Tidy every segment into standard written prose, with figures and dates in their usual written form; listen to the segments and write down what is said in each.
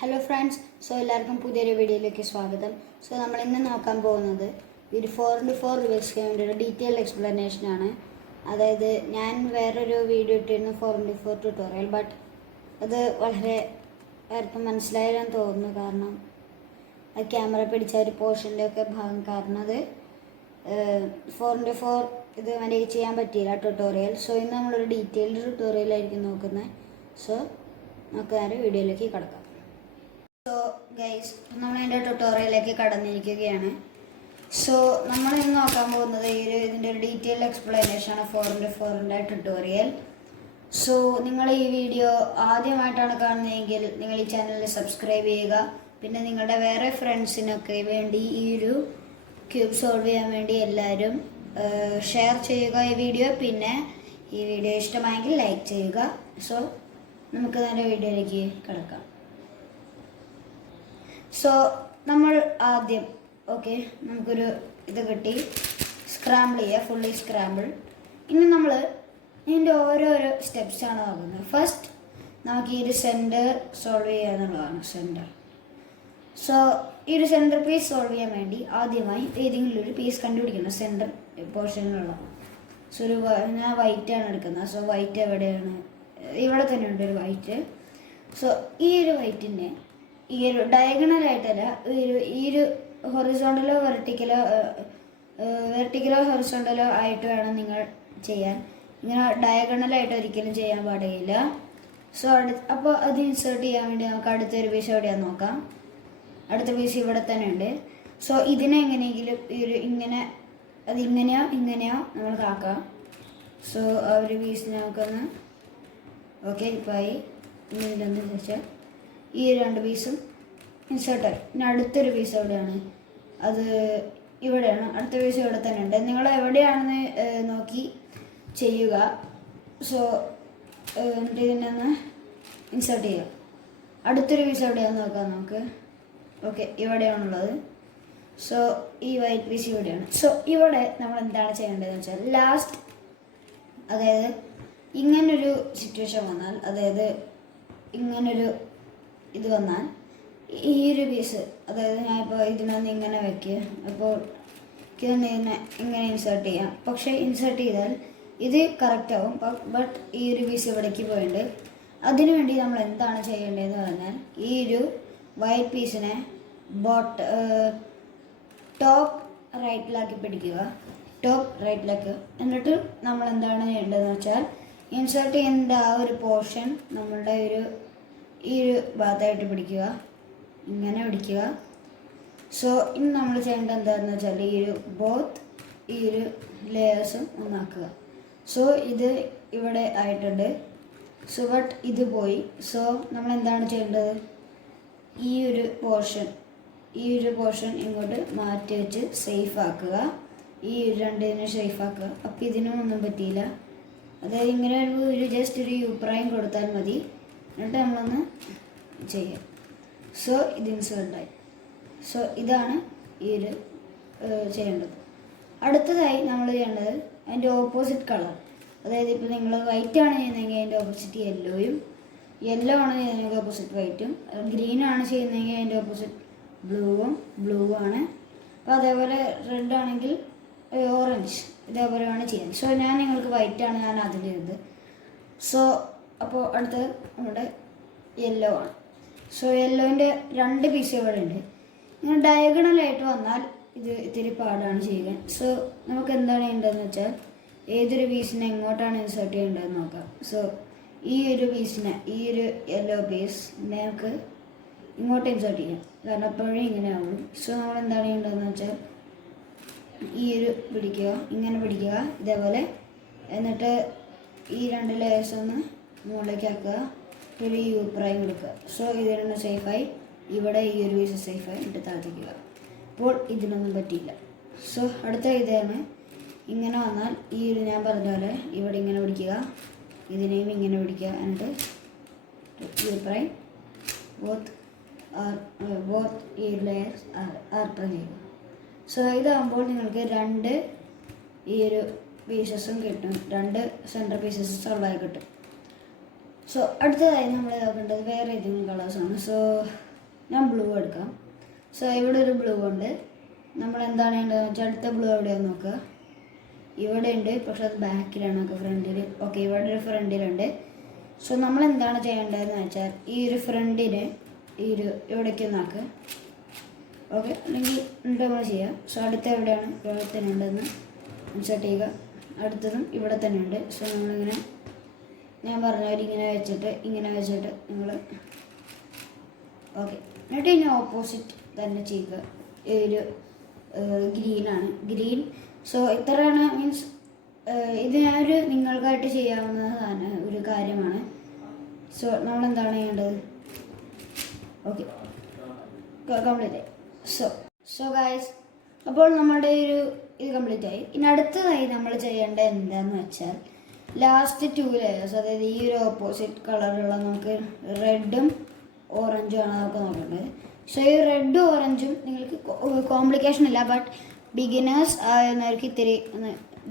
Hello friends, എല്ലാവർക്കും പുതിയൊരു വീഡിയോയിലേക്ക് സ്വാഗതം. നമ്മൾ ഇന്ന് നോക്കാൻ പോകുന്നത് ഒരു 4x4 റിവേഴ്സ് വേണ്ടിയൊരു ഡീറ്റെയിൽ എക്സ്പ്ലനേഷനാണ്. അതായത് ഞാൻ വേറൊരു വീഡിയോ ഇട്ടിരുന്നു 4x4 ട്യൂട്ടോറിയൽ, ബട്ട് അത് വളരെ ആർക്കും മനസ്സിലായെന്ന് തോന്നുന്നു. കാരണം അത് ക്യാമറ പിടിച്ച ഒരു പോർഷനിലൊക്കെ ഭാഗം കാരണം അത് 4x4 ഇത് വരെ ചെയ്യാൻ പറ്റിയില്ല ട്യൂട്ടോറിയൽ. ഇന്ന് നമ്മളൊരു ഡീറ്റെയിൽഡ് ട്യൂട്ടോറിയലായിരിക്കും നോക്കുന്നത്. നമുക്ക് നേരെ വീഡിയോയിലേക്ക് കടക്കാം. ഗൈസ്, നമ്മൾ അതിൻ്റെ ട്യൂട്ടോറിയലിലേക്ക് കടന്നിരിക്കുകയാണ്. നമ്മൾ ഇന്ന് നോക്കാൻ പോകുന്നത് ഇതിൻ്റെ ഒരു ഡീറ്റെയിൽ എക്സ്പ്ലനേഷനാണ് 4x4 ട്യൂട്ടോറിയൽ. നിങ്ങൾ ഈ വീഡിയോ ആദ്യമായിട്ടാണ് കാണുന്നതെങ്കിൽ നിങ്ങൾ ഈ ചാനൽ സബ്സ്ക്രൈബ് ചെയ്യുക. പിന്നെ നിങ്ങളുടെ വേറെ ഫ്രണ്ട്സിനൊക്കെ വേണ്ടി ഈ ഒരു ക്യൂബ് സോൾവ് ചെയ്യാൻ വേണ്ടി എല്ലാവരും ഷെയർ ചെയ്യുക ഈ വീഡിയോ. പിന്നെ ഈ വീഡിയോ ഇഷ്ടമായെങ്കിൽ ലൈക്ക് ചെയ്യുക. നമുക്ക് നല്ല വീഡിയോയിലേക്ക് കിടക്കാം. നമ്മൾ ആദ്യം നമുക്കൊരു ഇത് കിട്ടി, സ്ക്രാമ്പിൾ ചെയ്യുക, ഫുള്ളി സ്ക്രാമ്പിൾ. ഇനി നമ്മൾ ഇതിൻ്റെ ഓരോരോ സ്റ്റെപ്സാണ് നോക്കുന്നത്. ഫസ്റ്റ് നമുക്ക് ഈ ഒരു സെൻറ്റർ സോൾവ് ചെയ്യുക എന്നുള്ളതാണ്. ഈ ഒരു സെൻറ്റർ പീസ് സോൾവ് ചെയ്യാൻ വേണ്ടി ആദ്യമായി ഏതെങ്കിലും ഒരു പീസ് കണ്ടുപിടിക്കണം, സെൻറ്റർ പോർഷനിലുള്ള. ഞാൻ വൈറ്റാണ് എടുക്കുന്നത്. വൈറ്റ് എവിടെയാണ്? ഇവിടെ തന്നെ ഉണ്ട് ഒരു വൈറ്റ്. ഈ ഒരു വൈറ്റിൻ്റെ ഈ ഒരു ഡയഗണലായിട്ടല്ല, ഈ ഒരു ഹൊറിസോണ്ടലോ വെർട്ടിക്കലോ ഹൊറിസോണ്ടലോ ആയിട്ട് വേണം നിങ്ങൾ ചെയ്യാൻ. ഇങ്ങനെ ഡയഗണലായിട്ട് ഒരിക്കലും ചെയ്യാൻ പാടില്ല. അപ്പോൾ അത് ഇൻസേർട്ട് ചെയ്യാൻ വേണ്ടി നമുക്ക് അടുത്തൊരു പീസ് എവിടെയാന്ന് നോക്കാം. അടുത്ത പീസ് ഇവിടെ തന്നെ ഉണ്ട്. ഇതിനെ എങ്ങനെയെങ്കിലും അത് ഇങ്ങനെയോ നമ്മൾ കാക്കാം. ആ ഒരു പീസ് നമുക്കൊന്ന് ഇപ്പോൾ ആയി. ഇതിലൊന്ന് വെച്ചാൽ ഈ രണ്ട് പീസും ഇൻസേർട്ടായി. ഇനി അടുത്തൊരു പീസ് എവിടെയാണ്? അത് ഇവിടെയാണ്. അടുത്ത പീസ് ഇവിടെ തന്നെ ഉണ്ട്. നിങ്ങൾ എവിടെയാണെന്ന് നോക്കി ചെയ്യുക. എന്നിട്ട് ഇതിനെ ഒന്ന് ഇൻസേർട്ട് ചെയ്യുക. അടുത്തൊരു പീസ് എവിടെയാണെന്ന് നോക്കാം നമുക്ക്. ഇവിടെയാണുള്ളത്. ഈ വൈറ്റ് പീസ് ഇവിടെയാണ്. ഇവിടെ നമ്മൾ എന്താണ് ചെയ്യേണ്ടതെന്ന് വെച്ചാൽ ലാസ്റ്റ്, അതായത് ഇങ്ങനൊരു സിറ്റുവേഷൻ വന്നാൽ, അതായത് ഇങ്ങനൊരു ഇത് വന്നാൽ ഈ ഒരു പീസ്, അതായത് ഞാനിപ്പോൾ ഇതിനൊന്ന് ഇങ്ങനെ വയ്ക്കുക. അപ്പോൾ ഇതിനെ ഇങ്ങനെ ഇൻസേർട്ട് ചെയ്യാം. പക്ഷേ ഇൻസേർട്ട് ചെയ്താൽ ഇത് കറക്റ്റ് ആവും. ബട്ട് ഈ ഒരു പീസ് ഇവിടേക്ക് പോയിട്ടുണ്ട്. അതിനുവേണ്ടി നമ്മൾ എന്താണ് ചെയ്യേണ്ടതെന്ന് പറഞ്ഞാൽ ഈ ഒരു വൈറ്റ് പീസിനെ ടോപ്പ് റൈറ്റിലാക്കി പിടിക്കുക. ടോപ്പ് റൈറ്റിലേക്ക്. എന്നിട്ട് നമ്മൾ എന്താണ് ചെയ്യേണ്ടതെന്ന് വെച്ചാൽ ഇൻസേർട്ട് ചെയ്യുന്ന ആ ഒരു പോർഷൻ നമ്മളുടെ ഈ ഒരു ഭാഗത്തായിട്ട് പിടിക്കുക, ഇങ്ങനെ പിടിക്കുക. ഇനി നമ്മൾ ചെയ്യേണ്ടത് എന്താണെന്ന് വെച്ചാൽ ഈ ഒരു ലെയേഴ്സും ഒന്നാക്കുക. ഇത് ഇവിടെ ആയിട്ടുണ്ട്. ബട്ട് ഇത് പോയി. നമ്മൾ എന്താണ് ചെയ്യേണ്ടത്? ഈ ഒരു പോർഷൻ ഇങ്ങോട്ട് മാറ്റി വെച്ച് സേഫ് ആക്കുക. ഈ രണ്ടിനെ സേഫ് ആക്കുക. അപ്പോൾ ഇതിനും ഒന്നും പറ്റിയില്ല. അതായത് ഇങ്ങനെ ജസ്റ്റ് ഒരു യു പ്രൈം കൊടുത്താൽ മതി. എന്നിട്ട് നമ്മളൊന്ന് ചെയ്യാം. ഇത് ഇൻസേർട്ടായി. ഇതാണ് ഈ ഒരു ചെയ്യേണ്ടത്. അടുത്തതായി നമ്മൾ ചെയ്യേണ്ടത് അതിൻ്റെ ഓപ്പോസിറ്റ് കളർ. അതായത് ഇപ്പോൾ നിങ്ങൾ വൈറ്റ് ആണ് ചെയ്യുന്നതെങ്കിൽ അതിൻ്റെ ഓപ്പോസിറ്റ് യെല്ലോ ആണ് ചെയ്യുന്നതെങ്കിൽ ഓപ്പോസിറ്റ് വൈറ്റും, ഗ്രീൻ ആണ് ചെയ്യുന്നതെങ്കിൽ അതിൻ്റെ ഓപ്പോസിറ്റ് ബ്ലൂ ആണ്. അപ്പോൾ അതേപോലെ റെഡ് ആണെങ്കിൽ ഓറഞ്ച്, ഇതേപോലെയാണ് ചെയ്യുന്നത്. ഞാൻ നിങ്ങൾക്ക് വൈറ്റാണ് ഞാൻ അതിൽ ചെയ്തത്. അപ്പോൾ അടുത്തത് നമ്മുടെ യെല്ലോ ആണ്. യെല്ലോൻ്റെ രണ്ട് പീസ് ഇവിടെ ഉണ്ട്. ഇങ്ങനെ ഡയഗണലായിട്ട് വന്നാൽ ഇത് ഇത്തിരി പാടാണ് ചെയ്യാൻ. നമുക്ക് എന്താണ് ചെയ്യേണ്ടതെന്ന് വെച്ചാൽ ഏതൊരു പീസിനെ എങ്ങോട്ടാണ് ഇൻസേർട്ട് ചെയ്യേണ്ടതെന്ന് നോക്കാം. ഈ ഒരു പീസിനെ, ഈ ഒരു യെല്ലോ പീസ് നമുക്ക് ഇങ്ങോട്ട് ഇൻസേർട്ട് ചെയ്യാം. കാരണം എപ്പോഴും ഇങ്ങനെ ആവുള്ളൂ. നമ്മൾ എന്താണ് ചെയ്യേണ്ടതെന്ന് വെച്ചാൽ ഈ ഒരു ഇങ്ങനെ പിടിക്കുക ഇതേപോലെ. എന്നിട്ട് ഈ രണ്ട് ലെയേഴ്സ് ഒന്ന് മുകളിലേക്ക് ആക്കുക. ഒരു യു പ്രൈം കൊടുക്കുക. ഇതിനൊന്ന് സേഫായി. ഇവിടെ ഈ ഒരു പീസ് സേഫായി. എന്നിട്ട് താഴ്ത്തിക്കുക. അപ്പോൾ ഇതിനൊന്നും പറ്റിയില്ല. അടുത്ത ഇതാണ്. ഇങ്ങനെ വന്നാൽ ഈ ഒരു ഞാൻ പറഞ്ഞ പോലെ ഇവിടെ ഇങ്ങനെ പിടിക്കുക, ഇതിനെയും ഇങ്ങനെ പിടിക്കുക. എന്നിട്ട് യു പ്രൈം ബോത്ത് ഈ ലെയേഴ്സ് ആർ പ്രൈം ചെയ്യുക. ഇതാകുമ്പോൾ നിങ്ങൾക്ക് രണ്ട് ഈ ഒരു പീസസും കിട്ടും. രണ്ട് സെൻറ്റർ പീസസ് സോൾവായി കിട്ടും. അടുത്തതായി നമ്മൾ നോക്കേണ്ടത് വേറെ ഏതെങ്കിലും കളേഴ്സാണ്. ഞാൻ ബ്ലൂ എടുക്കാം. സോ ഇവിടെ ഒരു ബ്ലൂ ഉണ്ട്. നമ്മൾ എന്താണ് ചെയ്യേണ്ടതെന്ന് വെച്ചാൽ അടുത്ത ബ്ലൂ എവിടെയാണെന്ന് നോക്കുക. ഇവിടെ ഉണ്ട്, പക്ഷെ അത് ബാക്കിലാണ് നമുക്ക് ഫ്രണ്ടിൽ. ഓക്കെ, ഇവിടെ ഒരു ഫ്രണ്ടിലുണ്ട്. സോ നമ്മൾ എന്താണ് ചെയ്യേണ്ടതെന്ന് വെച്ചാൽ ഈ ഒരു ഫ്രണ്ടിന് ഈ ഒരു ഇവിടേക്ക് ഒന്നാക്കുക. ഓക്കെ, അല്ലെങ്കിൽ എന്നിട്ട് നമ്മൾ ചെയ്യാം. സോ അടുത്ത എവിടെയാണ്, ഇവിടെ തന്നെ ഉണ്ടെന്ന് ഇൻസേർട്ട് ചെയ്യുക. അടുത്തതും ഇവിടെ തന്നെ ഉണ്ട്. സോ നമ്മളിങ്ങനെ ഞാൻ പറഞ്ഞവർ ഇങ്ങനെ വെച്ചിട്ട് നിങ്ങൾ ഓക്കെ. എന്നിട്ട് ഇനി ഓപ്പോസിറ്റ് തന്നെ ചെയ്യുക. ഈ ഒരു ഗ്രീനാണ്, ഗ്രീൻ. സോ ഇത്രയാണ്, മീൻസ് ഇത് ഞാനൊരു നിങ്ങൾക്കായിട്ട് ചെയ്യാവുന്ന ഒരു കാര്യമാണ്. സോ നമ്മളെന്താണ് ചെയ്യേണ്ടത്? ഓക്കെ, കംപ്ലീറ്റ് ആയി. സോ ഗായ്സ്, അപ്പോൾ നമ്മുടെ ഇത് കംപ്ലീറ്റ് ആയി. ഇനി അടുത്തതായി നമ്മൾ ചെയ്യേണ്ടത് എന്താണെന്ന് വെച്ചാൽ ലാസ്റ്റ് 2 ലെയേഴ്സ്, അതായത് ഈ ഒരു ഓപ്പോസിറ്റ് കളറുള്ള നമുക്ക് റെഡും ഓറഞ്ചും ആണ് നമുക്ക് നോക്കേണ്ടത്. സോ ഈ റെഡും ഓറഞ്ചും നിങ്ങൾക്ക് കോംപ്ലിക്കേഷൻ ഇല്ല, ബട്ട് ബിഗിനേഴ്സ് ആയിരുന്നവർക്ക് ഇത്തിരി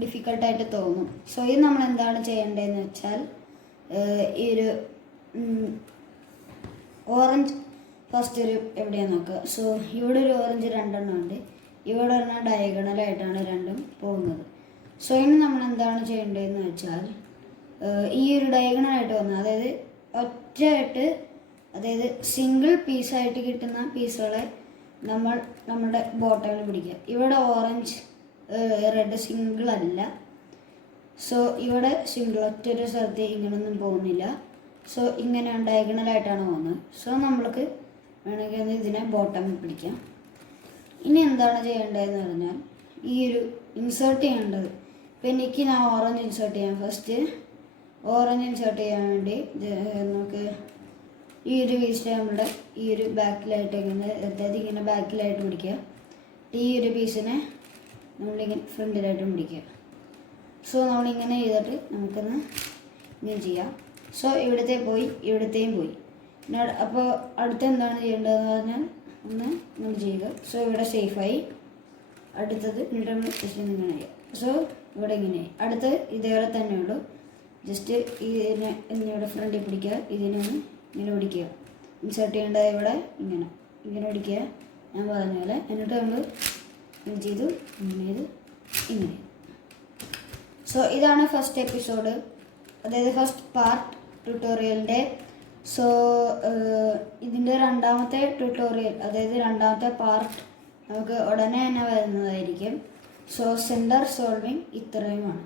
ഡിഫിക്കൽട്ടായിട്ട് തോന്നും. സോ ഇത് നമ്മൾ എന്താണ് ചെയ്യേണ്ടതെന്ന് വെച്ചാൽ ഈ ഒരു ഓറഞ്ച് ഫസ്റ്റ് ഒരു എവിടെയാണ് നോക്കുക. സോ ഇവിടെ ഒരു ഓറഞ്ച് 2 എണ്ണം ഉണ്ട്. ഇവിടെ ഒരെണ്ണം ഡയഗണലായിട്ടാണ് രണ്ടും പോകുന്നത്. സോ ഇനി നമ്മൾ എന്താണ് ചെയ്യേണ്ടതെന്ന് വെച്ചാൽ ഈ ഒരു ഡയഗണലായിട്ട് വന്നത്, അതായത് ഒറ്റയായിട്ട്, അതായത് സിംഗിൾ പീസായിട്ട് കിട്ടുന്ന പീസുകളെ നമ്മൾ നമ്മുടെ ബോട്ടമിൽ പിടിക്കുക. ഇവിടെ ഓറഞ്ച് റെഡ് സിംഗിൾ അല്ല. സോ ഇവിടെ സിംഗിൾ ഒറ്റൊരു സ്ഥലത്ത് ഇങ്ങനൊന്നും പോകുന്നില്ല. സോ ഇങ്ങനെ ഡയഗണലായിട്ടാണ് പോകുന്നത്. സോ നമ്മൾക്ക് വേണമെങ്കിൽ ഇതിനെ ബോട്ടമിൽ പിടിക്കാം. ഇനി എന്താണ് ചെയ്യേണ്ടതെന്ന് പറഞ്ഞാൽ ഈ ഒരു ഇൻസേർട്ട് ചെയ്യേണ്ടത്. ഇപ്പം എനിക്ക് ഞാൻ ഓറഞ്ച് ഇൻസേർട്ട് ചെയ്യാം. ഫസ്റ്റ് ഓറഞ്ച് ഇൻസേർട്ട് ചെയ്യാൻ വേണ്ടി നമുക്ക് ഈ ഒരു പീസിൽ നമ്മുടെ ഈ ഒരു ബാക്കിലായിട്ട് ഇങ്ങനെ, അതായത് ഇങ്ങനെ ബാക്കിലായിട്ട് പിടിക്കുക. ഈ ഒരു പീസിനെ നമ്മളിങ്ങനെ ഫ്രണ്ടിലായിട്ട് പിടിക്കുക. സോ നമ്മളിങ്ങനെ ചെയ്തിട്ട് നമുക്കൊന്ന് ഇങ്ങനെ ചെയ്യാം. സോ ഇവിടത്തെയും പോയി. അപ്പോൾ അടുത്ത എന്താണ് ചെയ്യേണ്ടതെന്ന് പറഞ്ഞാൽ ഒന്ന് നമ്മൾ ചെയ്യുക. സോ ഇവിടെ സേഫായി. അടുത്തത് എന്നിട്ട് നമ്മൾ ജസ്റ്റ് ഇങ്ങനെ ചെയ്യുക. സോ ഇവിടെ ഇങ്ങനെയായി. അടുത്ത് ഇതേപോലെ തന്നെ ഉള്ളൂ. ജസ്റ്റ് ഇതിനെ ഇവിടെ ഫ്രണ്ടിൽ പിടിക്കുക, ഇതിനൊന്ന് ഇങ്ങനെ പിടിക്കുക. ഇൻസേർട്ട് ചെയ്യേണ്ടത് ഇവിടെ ഇങ്ങനെ പിടിക്കുക, ഞാൻ പറഞ്ഞ പോലെ. എന്നിട്ട് നമ്മൾ ഇങ്ങനെ ചെയ്തു, ഇങ്ങനെ. സോ ഇതാണ് ഫസ്റ്റ് എപ്പിസോഡ്, അതായത് ഫസ്റ്റ് പാർട്ട് ട്യൂട്ടോറിയലിൻ്റെ. സോ ഇതിൻ്റെ രണ്ടാമത്തെ ട്യൂട്ടോറിയൽ, അതായത് രണ്ടാമത്തെ പാർട്ട് നമുക്ക് ഉടനെ തന്നെ വരുന്നതായിരിക്കും. സോ സെൻറ്റർ സോൾവിങ് ഇത്രയുമാണ്.